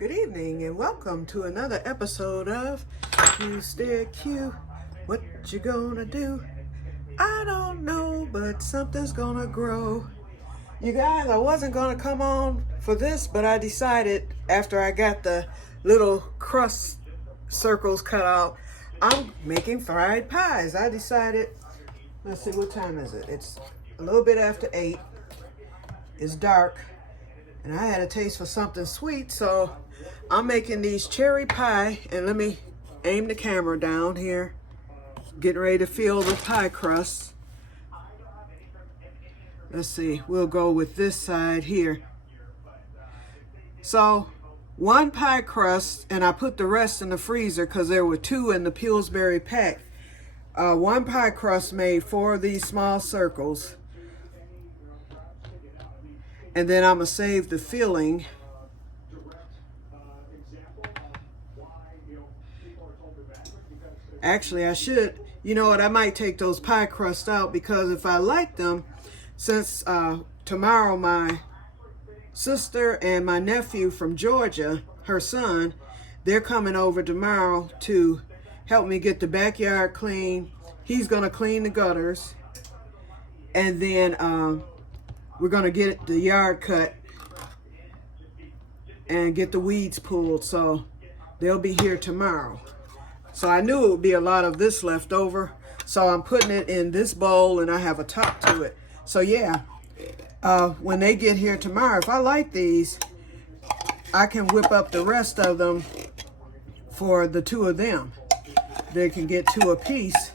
Good evening and welcome to another episode of Que-stead-Que. What you gonna do? I don't know, but something's gonna grow. You guys, I wasn't gonna come on for this, but I decided after I got the little crust circles cut out, I'm making fried pies. I decided, let's see, what time is it? It's a little bit after 8. It's dark. And I had a taste for something sweet, so I'm making these cherry pie. And let me aim the camera down here. Getting ready to fill the pie crust. Let's see, we'll go with this side here. So, one pie crust, and I put the rest in the freezer because there were 2 in the Pillsbury pack. One pie crust made 4 of these small circles. And then I'm going to save the filling. Actually, I should. You know what? I might take those pie crusts out because if I like them, since tomorrow my sister and my nephew from Georgia, her son, they're coming over tomorrow to help me get the backyard clean. He's going to clean the gutters. And then we're going to get the yard cut and get the weeds pulled, so they'll be here tomorrow. So I knew it would be a lot of this left over, so I'm putting it in this bowl and I have a top to it. So yeah, when they get here tomorrow, if I like these, I can whip up the rest of them for the 2 of them. They can get 2 apiece,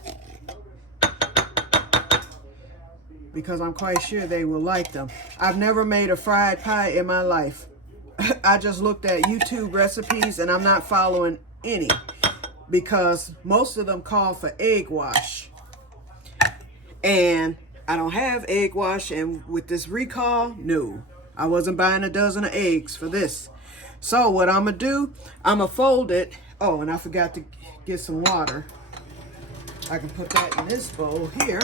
because I'm quite sure they will like them. I've never made a fried pie in my life. I just looked at YouTube recipes and I'm not following any because most of them call for egg wash. And I don't have egg wash, and with this recall, no. I wasn't buying a dozen of eggs for this. So what I'm gonna do, I'm gonna fold it. Oh, and I forgot to get some water. I can put that in this bowl here.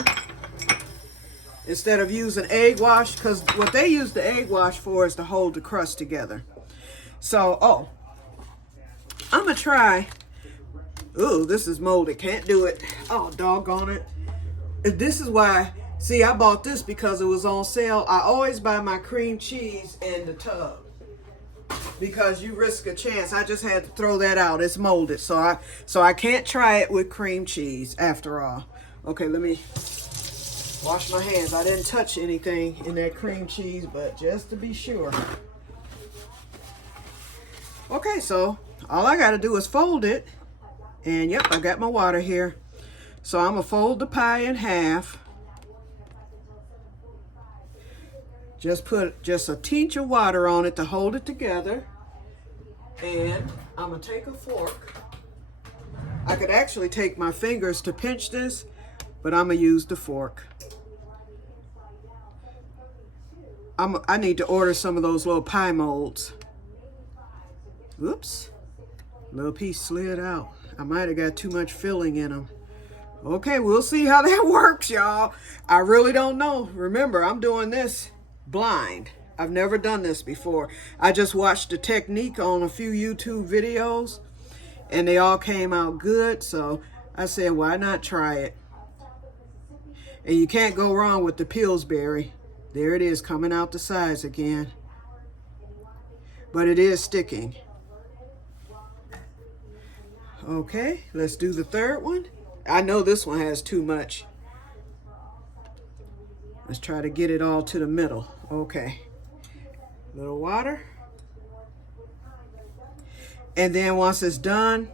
Instead of using egg wash, because what they use the egg wash for is to hold the crust together. So, I'm going to try. Ooh, this is molded. Can't do it. Oh, doggone it. This is why, see, I bought this because it was on sale. I always buy my cream cheese in the tub because you risk a chance. I just had to throw that out. It's molded, so I can't try it with cream cheese after all. Okay, let me wash my hands. I didn't touch anything in that cream cheese, but just to be sure. Okay, so all I got to do is fold it. And yep, I got my water here. So I'm going to fold the pie in half. Just put just a tinge of water on it to hold it together. And I'm going to take a fork. I could actually take my fingers to pinch this, but I'm going to use the fork. I need to order some of those little pie molds. Oops, little piece slid out. I might have got too much filling in them. Okay, we'll see how that works, y'all. I really don't know. Remember, I'm doing this blind. I've never done this before. I just watched the technique on a few YouTube videos, and they all came out good, so I said, why not try it? And you can't go wrong with the Pillsbury. There it is, coming out the sides again. But it is sticking. Okay, let's do the third one. I know this one has too much. Let's try to get it all to the middle. Okay. Little water. And then once it's done,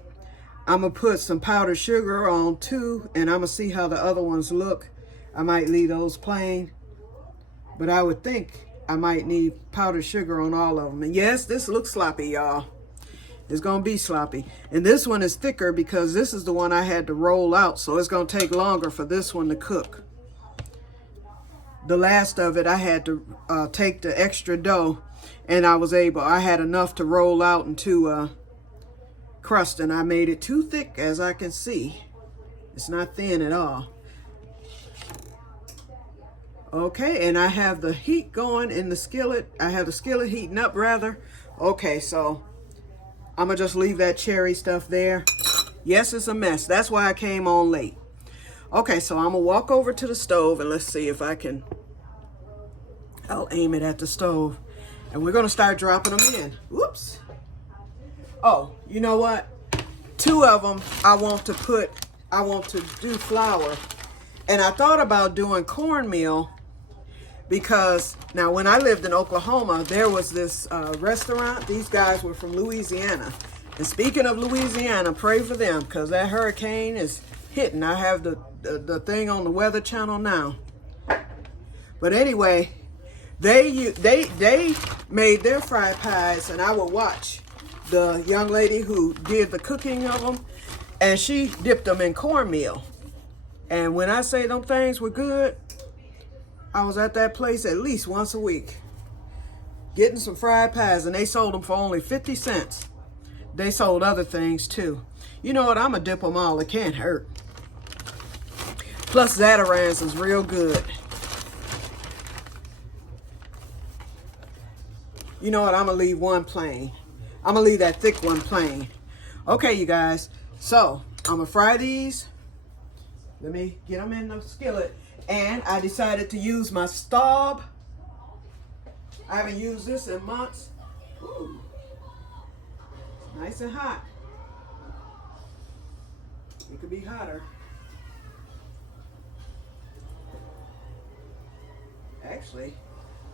I'm going to put some powdered sugar on too, and I'm going to see how the other ones look. I might leave those plain. But I would think I might need powdered sugar on all of them. And yes, this looks sloppy, y'all. It's going to be sloppy. And this one is thicker because this is the one I had to roll out. So it's going to take longer for this one to cook. The last of it, I had to take the extra dough. And I had enough to roll out into crust. And I made it too thick, as I can see. It's not thin at all. Okay, and I have the heat going in the skillet. I have the skillet heating up rather. Okay, so I'm going to just leave that cherry stuff there. Yes, it's a mess. That's why I came on late. Okay, so I'm going to walk over to the stove and let's see if I can. I'll aim it at the stove. And we're going to start dropping them in. Whoops. Oh, you know what? 2 of them I want to do flour. And I thought about doing cornmeal because now when I lived in Oklahoma, there was this restaurant. These guys were from Louisiana. And speaking of Louisiana, pray for them because that hurricane is hitting. I have the thing on the Weather Channel now. But anyway, they made their fried pies, and I would watch the young lady who did the cooking of them, and she dipped them in cornmeal. And when I say them things were good, I was at that place at least once a week getting some fried pies, and they sold them for only 50 cents. They sold other things too. You know what? I'm going to dip them all. It can't hurt. Plus, Zatarans is real good. You know what? I'm going to leave one plain. I'm going to leave that thick one plain. Okay, you guys. So, I'm going to fry these. Let me get them in the skillet. And I decided to use my Staub. I haven't used this in months. Ooh. Nice and hot. It could be hotter. Actually,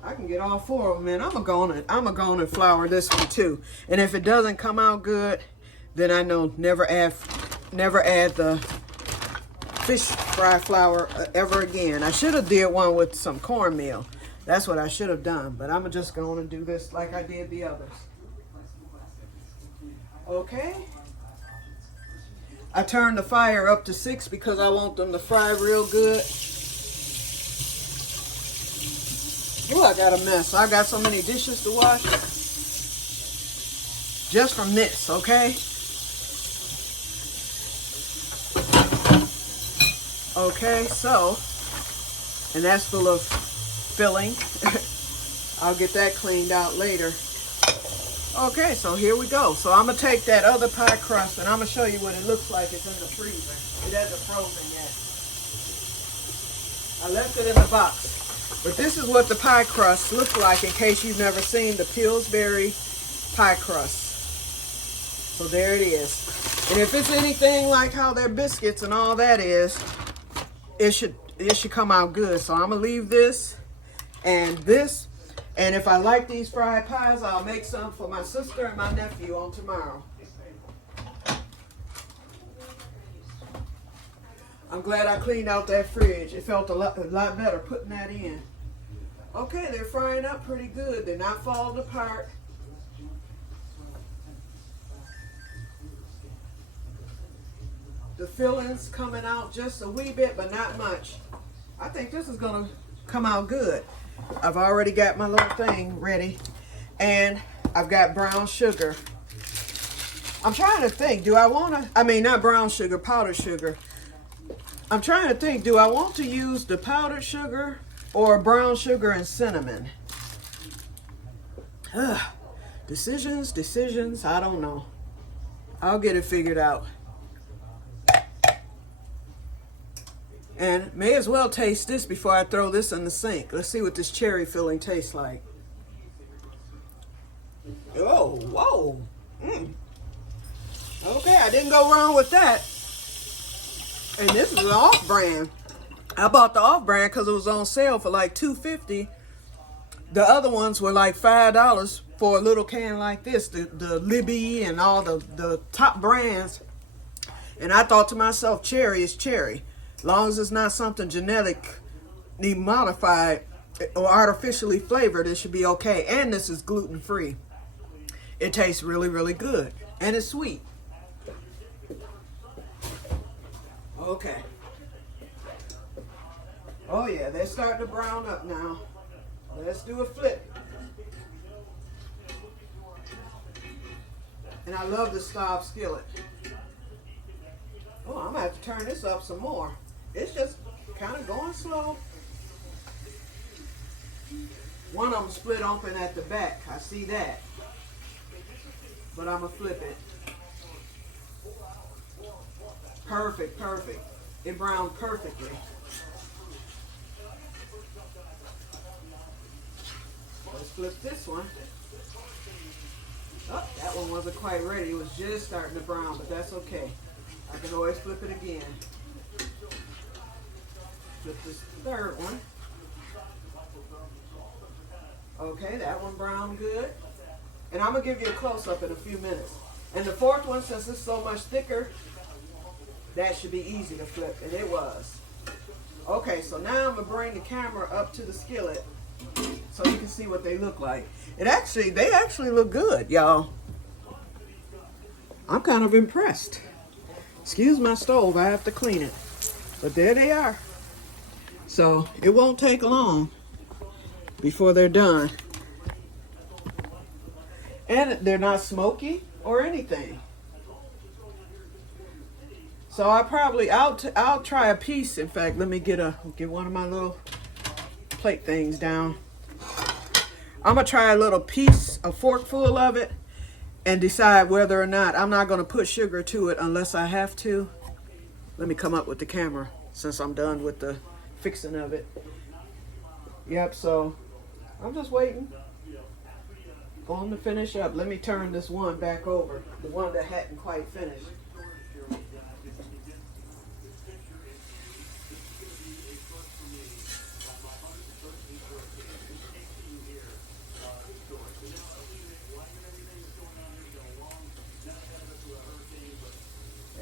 I can get all 4 of them in. I'm gonna go on and flour this one too. And if it doesn't come out good, then I know never add the fish fry flour ever again. I should have did one with some cornmeal. That's what I should have done. But I'm just going to do this like I did the others. Okay. I turned the fire up to 6 because I want them to fry real good. Ooh, I got a mess. I got so many dishes to wash. Just from this, okay? Okay, so, and that's full of filling. I'll get that cleaned out later. Okay, so here we go. So I'm going to take that other pie crust and I'm going to show you what it looks like. It's in the freezer. It hasn't frozen yet. I left it in the box. But this is what the pie crust looks like in case you've never seen the Pillsbury pie crust. So there it is. And if it's anything like how their biscuits and all that is, it should come out good. So I'm going to leave this and this. And if I like these fried pies, I'll make some for my sister and my nephew on tomorrow. I'm glad I cleaned out that fridge. It felt a lot better putting that in. Okay, they're frying up pretty good. They're not falling apart. The filling's coming out just a wee bit, but not much. I think this is going to come out good. I've already got my little thing ready. And I've got brown sugar. I'm trying to think, do I want to, not brown sugar, powdered sugar. I'm trying to think, do I want to use the powdered sugar or brown sugar and cinnamon? Decisions, I don't know. I'll get it figured out. And may as well taste this before I throw this in the sink. Let's see what this cherry filling tastes like. Oh, whoa. Okay, I didn't go wrong with that. And this is an off-brand. I bought the off-brand because it was on sale for like $2.50. The other ones were like $5 for a little can like this. The Libby and all the top brands. And I thought to myself, cherry is cherry. As long as it's not something genetically modified or artificially flavored, it should be okay. And this is gluten-free. It tastes really, really good. And it's sweet. Okay. Oh yeah, they're starting to brown up now. Let's do a flip. And I love the Staub skillet. Oh, I'm going to have to turn this up some more. It's just kind of going slow. One of them split open at the back. I see that. but I'm gonna flip it. Perfect, perfect. It browned perfectly. Let's flip this one. Oh, that one wasn't quite ready. It was just starting to brown, but that's okay. I can always flip it again. Flip this third one. Okay, that one browned good. And I'm going to give you a close-up in a few minutes. And the fourth one, since it's so much thicker, that should be easy to flip, and it was. Okay, so now I'm going to bring the camera up to the skillet so you can see what they look like. They actually look good, y'all. I'm kind of impressed. Excuse my stove, I have to clean it. But there they are. So it won't take long before they're done. And they're not smoky or anything. So I'll try a piece. In fact, let me get one of my little plate things down. I'm gonna try a little piece, a forkful of it, and decide whether or not I'm not gonna put sugar to it unless I have to. Let me come up with the camera since I'm done with the fixing of it. Yep, so I'm just waiting. Going to finish up. Let me turn this one back over, the one that hadn't quite finished.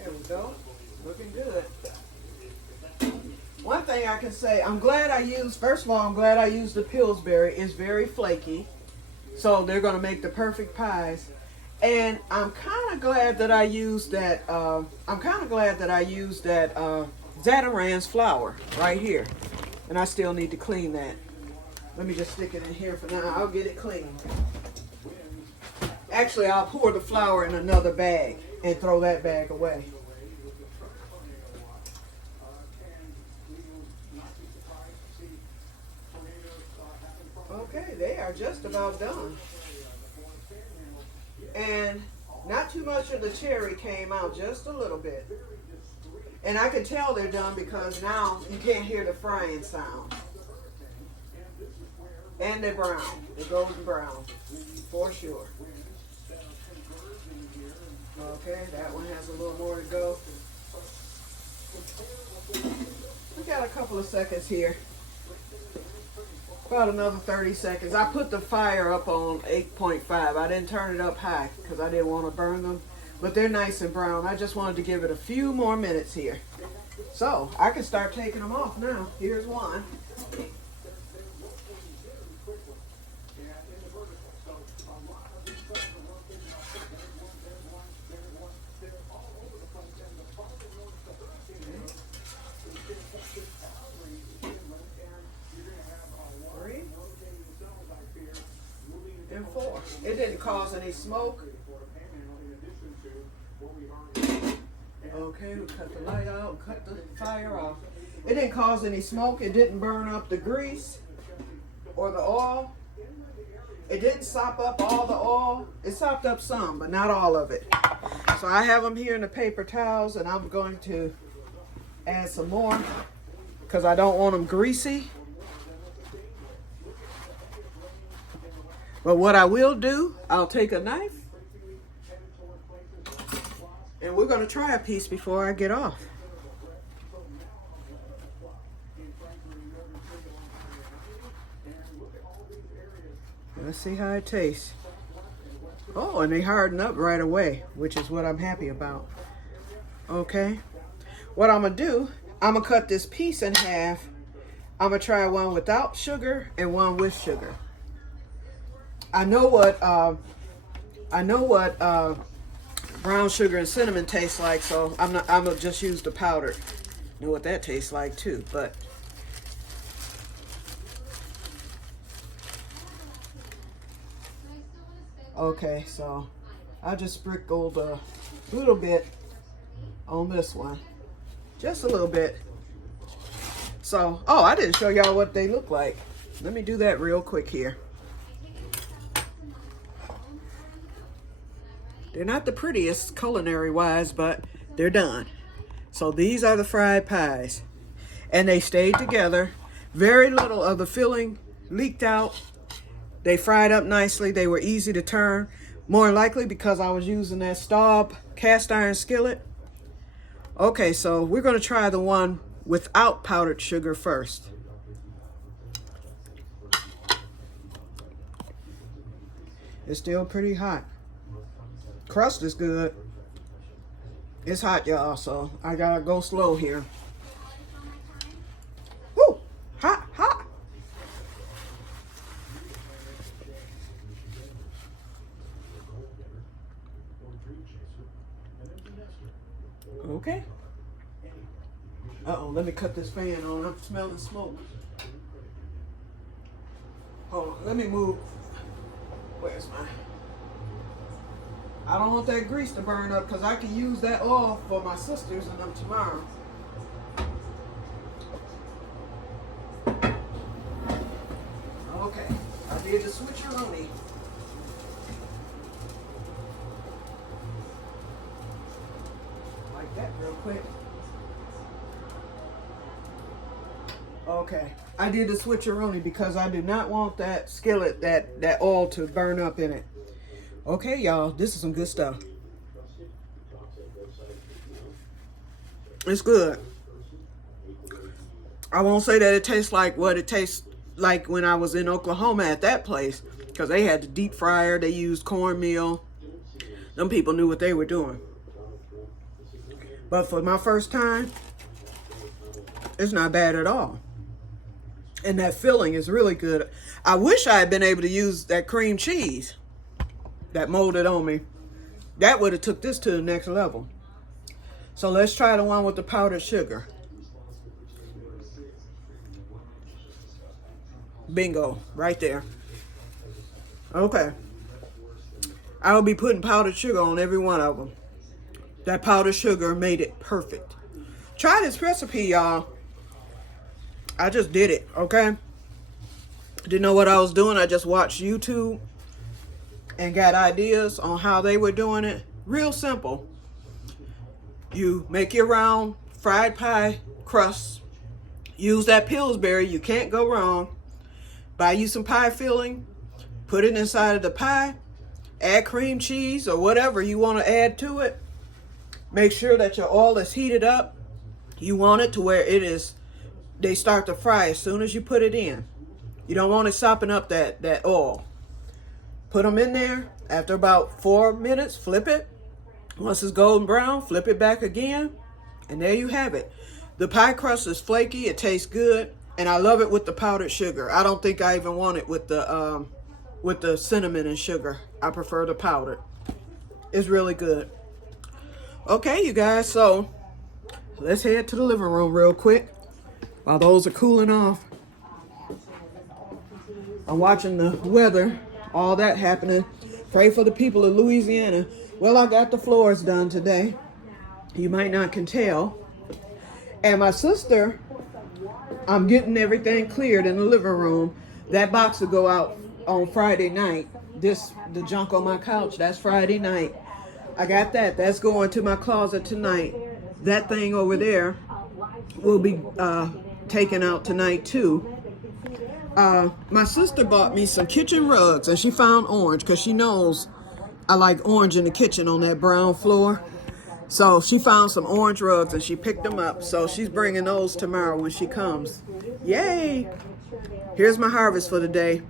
There we go. Looking good. One thing I can say, first of all, I'm glad I used the Pillsbury. It's very flaky. So they're going to make the perfect pies. And I'm kind of glad that I used that, Zatarain's flour right here. And I still need to clean that. Let me just stick it in here for now. I'll get it clean. Actually, I'll pour the flour in another bag and throw that bag away. Okay, they are just about done. And not too much of the cherry came out, just a little bit. And I can tell they're done because now you can't hear the frying sound. And they're brown. They're golden brown, for sure. Okay, that one has a little more to go. We got a couple of seconds here. About another 30 seconds. I put the fire up on 8.5. I didn't turn it up high because I didn't want to burn them. But they're nice and brown. I just wanted to give it a few more minutes here. So I can start taking them off now. Here's one. And 4. It didn't cause any smoke. Okay, we cut the light out, cut the fire off. It didn't cause any smoke. It didn't burn up the grease or the oil. It didn't sop up all the oil. It sopped up some, but not all of it. So I have them here in the paper towels, and I'm going to add some more because I don't want them greasy. But what I will do, I'll take a knife and we're going to try a piece before I get off. Let's see how it tastes. Oh, and they harden up right away, which is what I'm happy about. Okay. What I'm going to do, I'm going to cut this piece in half. I'm going to try one without sugar and one with sugar. I know what brown sugar and cinnamon tastes like, so I'm gonna just use the powdered. Know what that tastes like too, but okay, so I just sprinkled a little bit on this one, just a little bit. So, oh, I didn't show y'all what they look like. Let me do that real quick here. They're not the prettiest culinary wise, but they're done. So these are the fried pies. And they stayed together. Very little of the filling leaked out. They fried up nicely. They were easy to turn. More likely because I was using that Staub cast iron skillet. Okay, so we're going to try the one without powdered sugar first. It's still pretty hot. Crust is good. It's hot, y'all, so I gotta go slow here. Woo! Hot, hot! Okay. Uh-oh, let me cut this fan on. I'm smelling smoke. Hold on, let me move. Where's my... I don't want that grease to burn up because I can use that oil for my sisters and them tomorrow. Okay, I did the switcheroni. Like that real quick. Okay, I did the switcheroni because I do not want that skillet, that oil to burn up in it. Okay, y'all, this is some good stuff. It's good. I won't say that it tastes like what it tastes like when I was in Oklahoma at that place, because they had the deep fryer, they used cornmeal. Them people knew what they were doing. But for my first time, it's not bad at all. And that filling is really good. I wish I had been able to use that cream cheese that molded on me. That would have took this to the next level. So let's try the one with the powdered sugar. Bingo, right there. Okay. I will be putting powdered sugar on every one of them. That powdered sugar made it perfect. Try this recipe, y'all. I just did it, okay? Didn't know what I was doing. I just watched YouTube and got ideas on how they were doing it. Real simple. You make your round fried pie crust. Use that Pillsbury. You can't go wrong. Buy you some pie filling. Put it inside of the pie. Add cream cheese or whatever you want to add to it. Make sure that your oil is heated up. You want it to where it is, they start to fry as soon as you put it in. You don't want it sopping up that oil. Put them in there. After about 4 minutes, flip it. Once it's golden brown, flip it back again. And there you have it. The pie crust is flaky. It tastes good. And I love it with the powdered sugar. I don't think I even want it with the cinnamon and sugar. I prefer the powdered. It's really good. Okay, you guys. So let's head to the living room real quick while those are cooling off. I'm watching the weather. All that happening. Pray for the people of Louisiana. Well, I got the floors done today. You might not can tell. And my sister, I'm getting everything cleared in the living room. That box will go out on Friday night. The junk on my couch, that's Friday night. I got that. That's going to my closet tonight. That thing over there will be taken out tonight too. My sister bought me some kitchen rugs, and she found orange because she knows I like orange in the kitchen on that brown floor. So she found some orange rugs and she picked them up. So she's bringing those tomorrow when she comes. Yay! Here's my harvest for the day.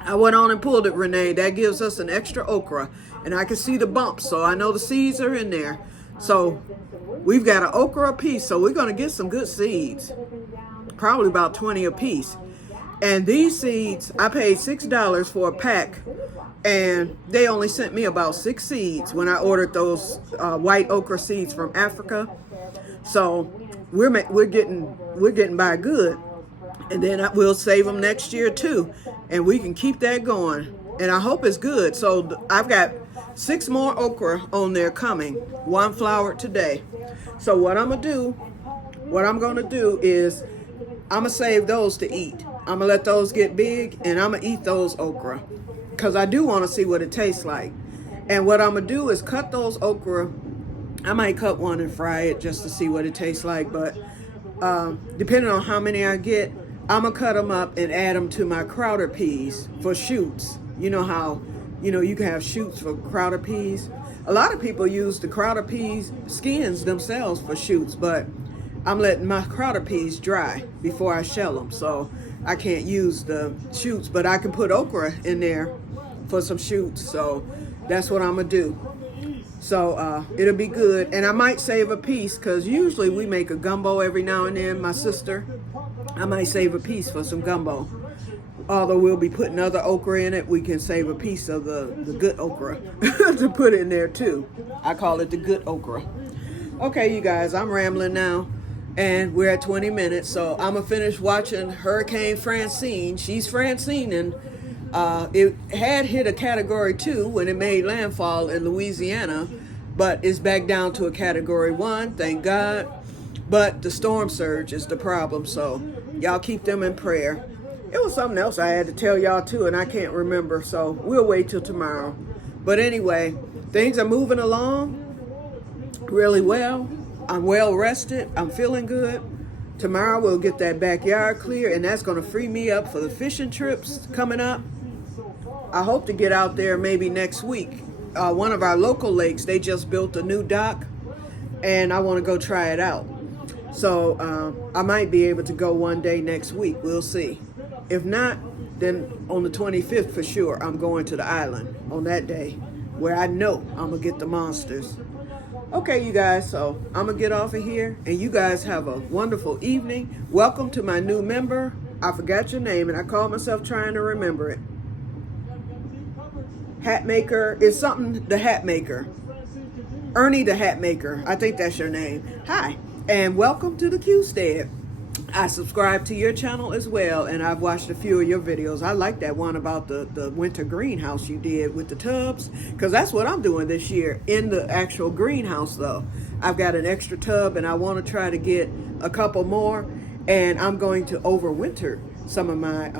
I went on and pulled it, Renee. That gives us an extra okra. And I can see the bumps, so I know the seeds are in there. So we've got an okra a piece, so we're going to get some good seeds. Probably about 20 a piece. And these seeds, I paid $6 for a pack, and they only sent me about 6 seeds when I ordered those white okra seeds from Africa. So we're getting by good, and then we'll save them next year too, and we can keep that going. And I hope it's good. So I've got 6 more okra on there coming, 1 flowered today. So what I'm gonna do is I'm gonna save those to eat. I'm gonna let those get big, and I'm gonna eat those okra because I do want to see what it tastes like. And what I'm gonna do is cut those okra. I might cut one and fry it just to see what it tastes like, but depending on how many I get, I'm gonna cut them up and add them to my crowder peas for shoots. You know how, you can have shoots for crowder peas. A lot of people use the crowder peas skins themselves for shoots, but I'm letting my crowder peas dry before I shell them, so I can't use the shoots, but I can put okra in there for some shoots, so that's what I'm gonna do. So it'll be good, and I might save a piece because usually we make a gumbo every now and then. My sister, I might save a piece for some gumbo. Although we'll be putting other okra in it, we can save a piece of the good okra to put in there too. I call it the good okra. Okay, you guys, I'm rambling now, and we're at 20 minutes, so I'm gonna finish watching Hurricane Francine. She's Francine, and it had hit a category 2 when it made landfall in Louisiana, but it's back down to a category 1, thank God. But the storm surge is the problem, so y'all keep them in prayer. It was something else I had to tell y'all too, and I can't remember, so we'll wait till tomorrow. But anyway, things are moving along really well. I'm well rested. I'm feeling good. Tomorrow we'll get that backyard clear, and that's going to free me up for the fishing trips coming up. I hope to get out there maybe next week. One of our local lakes, they just built a new dock, and I want to go try it out. So I might be able to go one day next week. We'll see. If not, then on the 25th for sure, I'm going to the island on that day where I know I'm going to get the monsters. Okay, you guys, so I'm going to get off of here, and you guys have a wonderful evening. Welcome to my new member. I forgot your name, and I called myself trying to remember it. Hat Maker. It's something, the Hat Maker. Ernie the Hat Maker. I think that's your name. Hi, and welcome to the Que-stead. I subscribe to your channel as well, and I've watched a few of your videos. I like that one about the winter greenhouse you did with the tubs, because that's what I'm doing this year in the actual greenhouse though. I've got an extra tub, and I want to try to get a couple more, and I'm going to overwinter some of my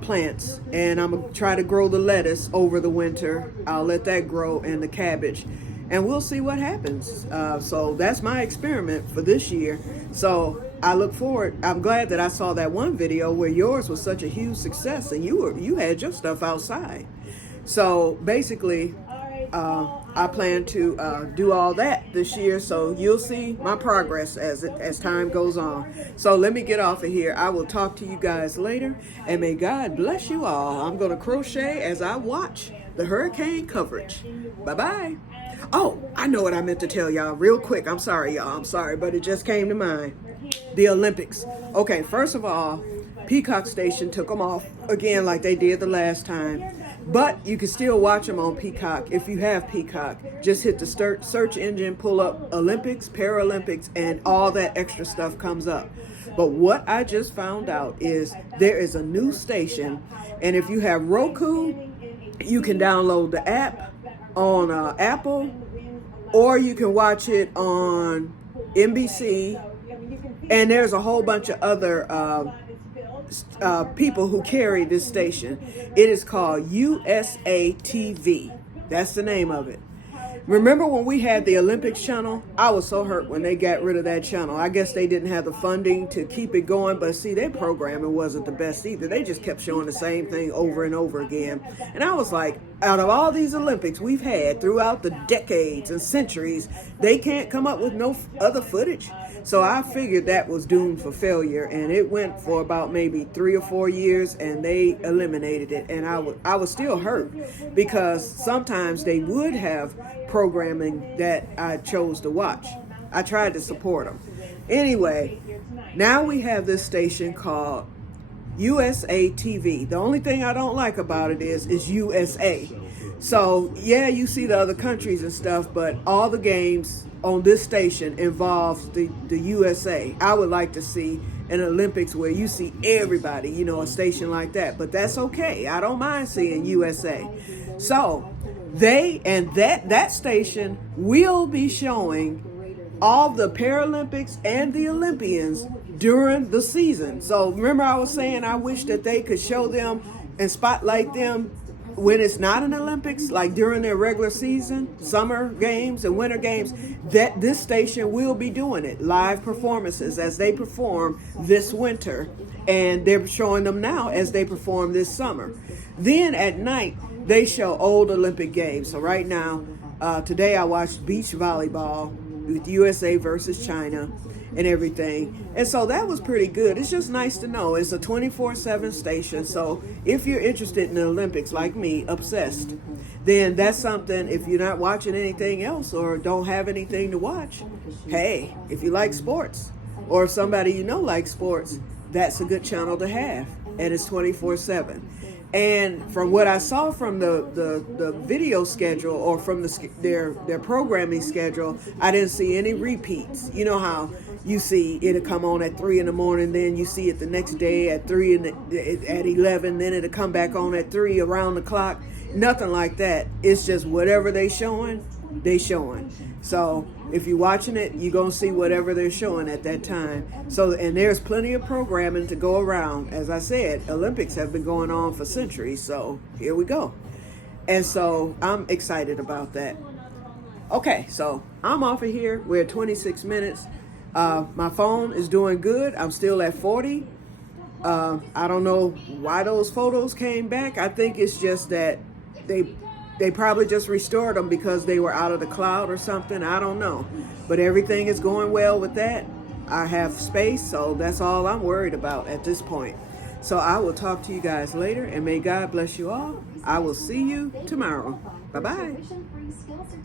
plants, and I'm going to try to grow the lettuce over the winter. I'll let that grow, and the cabbage, and we'll see what happens. So that's my experiment for this year. So I look forward. I'm glad that I saw that one video where yours was such a huge success, and you had your stuff outside. So basically, I plan to do all that this year. So you'll see my progress as time goes on. So let me get off of here. I will talk to you guys later, and may God bless you all. I'm going to crochet as I watch the hurricane coverage. Bye-bye. Oh, I know what I meant to tell y'all real quick. I'm sorry, y'all. I'm sorry, but it just came to mind. The Olympics. Okay, first of all, Peacock Station took them off again like they did the last time. But you can still watch them on Peacock if you have Peacock. Just hit the search engine, pull up Olympics, Paralympics, and all that extra stuff comes up. But what I just found out is there is a new station, and if you have Roku, you can download the app on Apple, or you can watch it on NBC, and there's a whole bunch of other people who carry this station. It is called USA TV. That's the name of it. Remember when we had the Olympics channel? I was so hurt when they got rid of that channel. I guess they didn't have the funding to keep it going, but see, their programming wasn't the best either. They just kept showing the same thing over and over again. And I was like, out of all these Olympics we've had throughout the decades and centuries, they can't come up with no other footage. So I figured that was doomed for failure, and it went for about maybe 3 or 4 years, and they eliminated it. And I was still hurt because sometimes they would have programming that I chose to watch. I tried to support them. Anyway, now we have this station called USA TV. The only thing I don't like about it is USA. So yeah, you see the other countries and stuff, but all the games on this station involves the USA. I would like to see an Olympics where you see everybody, you know, a station like that, but that's okay. I don't mind seeing USA. So that station will be showing all the Paralympics and the Olympians during the season. So remember I was saying I wish that they could show them and spotlight them when it's not an Olympics, like during their regular season, summer games and winter games, that this station will be doing it, live performances as they perform this winter, and they're showing them now as they perform this summer. Then at night they show old Olympic games. So right now, today I watched beach volleyball with USA versus China and everything. And so that was pretty good. It's just nice to know. It's a 24/7 station. So if you're interested in the Olympics like me, obsessed, then that's something. If you're not watching anything else or don't have anything to watch, hey, if you like sports or if somebody you know likes sports, that's a good channel to have. And it's 24/7. And from what I saw from the video schedule or from their programming schedule, I didn't see any repeats. You know how you see it'll come on at 3 in the morning, then you see it the next day at 3 at 11, then it'll come back on at 3 around the clock. Nothing like that. It's just whatever they showing. So if you're watching it, you're going to see whatever they're showing at that time. So, and there's plenty of programming to go around. As I said, Olympics have been going on for centuries. So here we go. And so I'm excited about that. Okay, so I'm off of here. We're at 26 minutes. My phone is doing good. I'm still at 40. I don't know why those photos came back. I think it's just that they probably just restored them because they were out of the cloud or something. I don't know. But everything is going well with that. I have space, so that's all I'm worried about at this point. So I will talk to you guys later, and may God bless you all. I will see you tomorrow. Bye-bye.